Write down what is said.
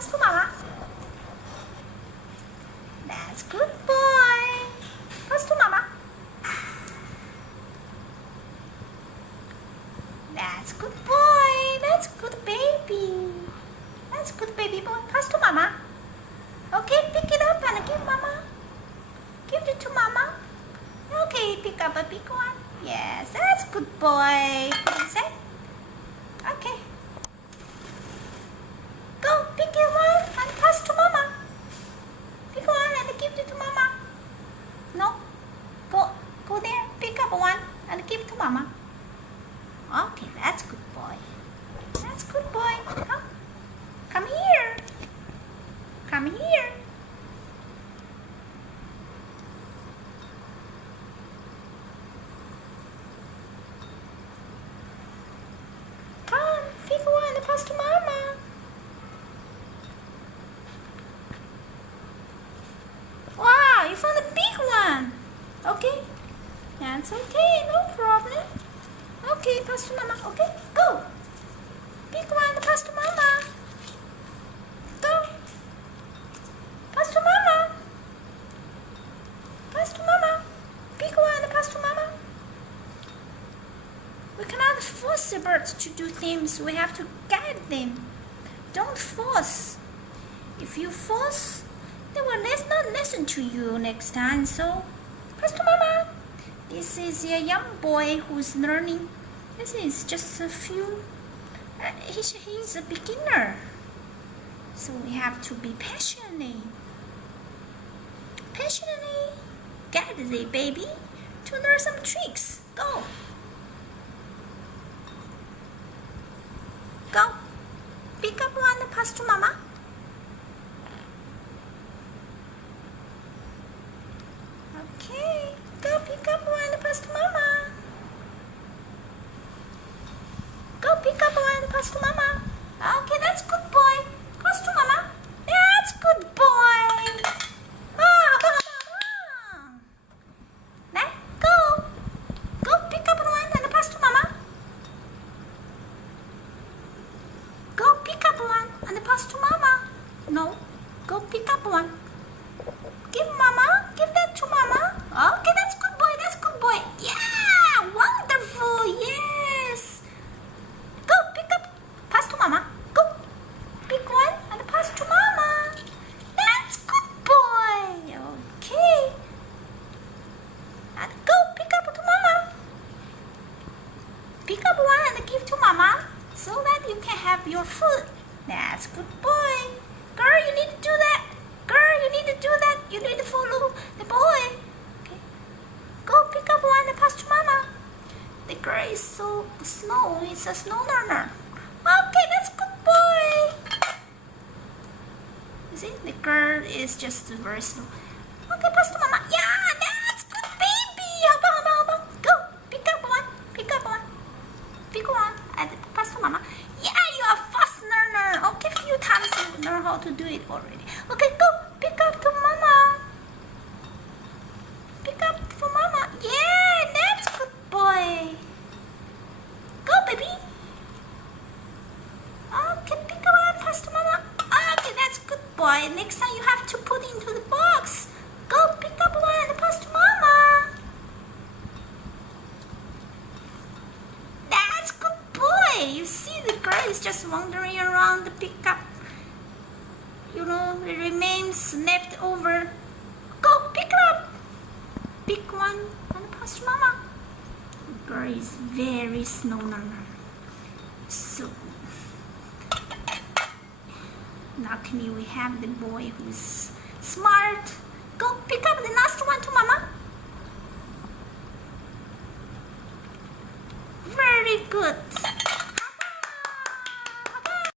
Pass to mama. That's good boy. Pass to mama. That's good boy. That's good baby. That's good baby boy. Pass to mama. Okay, pick it up and give mama. Give it to mama. Okay, pick up a big one. Yes, that's good boy. Put inside. Okay. Go, pick it one and pass to mama. Pick one and give it to mama. No. Go there, pick up one and give it to mama. Okay, that's good boy. That's good boy. Come. Come here. Come here. Come, pick one and pass to mama. Wow, you found a big one. Okay. That's okay, no problem. Okay, pass to mama. Okay, go. Pick one and pass to mama. Go. Pass to mama. Pass to mama. Pick one and pass to mama. We cannot force the birds to do things. We have to guide them. Don't force. If you force, they will not listen to you next time. So, pass to mama. This is a young boy who's learning. This is just a few. He's a beginner. So we have to be passionate. Passionately guide the baby to learn some tricks. Go. Go. Pick up one and pass to mama. Okay. Go pick up one and pass to mama. Go pick up one and pass to mama. Okay, that's good boy. Pass to mama. That's good boy. Now, go. Go pick up one and pass to mama. Go pick up one and pass to mama. No, go pick up one. Give mama. Give that to mama. Okay, that's good boy. That's good boy. Yeah, wonderful. Yes. Go pick up. Pass to mama. Go. Pick one and pass to mama. That's good boy. Okay. And go pick up to mama. Pick up one and give to mama so that you can have your food. That's good boy. Girl, you need to do that. Girl, you need to do that. You need to follow the boy. Okay. Go pick up one and pass to mama. The girl is so slow. It's a slow learner. Okay, that's good boy. You see, the girl is just very slow. Okay, pass to mama. Yeah, that's good baby. Haba. Go, pick up one. Pick up one. Pick one and pass to mama. Yeah, you are a fast learner. Okay, few times you learn how to do it already. Okay, go pick up to mama. Pick up for mama. Yeah, that's good boy. Go, baby. Okay, pick up and pass to mama. Okay, that's good boy. Next time you have to put into the box. Go pick up one and pass to mama. That's good boy. You see the girl is just wandering around the pickup. You know, it remains left over. Go pick it up. Pick one and pass to mama. The girl is very slow learner. So luckily we have the boy who's smart. Go pick up the last one to mama. Very good.